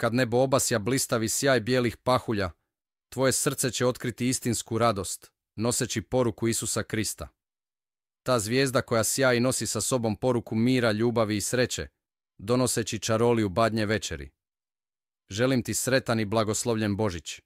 Kad nebo obasja blistavi sjaj bijelih pahulja, tvoje srce će otkriti istinsku radost, noseći poruku Isusa Krista. Ta zvijezda koja sjaji nosi sa sobom poruku mira, ljubavi i sreće, donoseći čaroliju badnje večeri. Želim ti sretan i blagoslovljen Božić.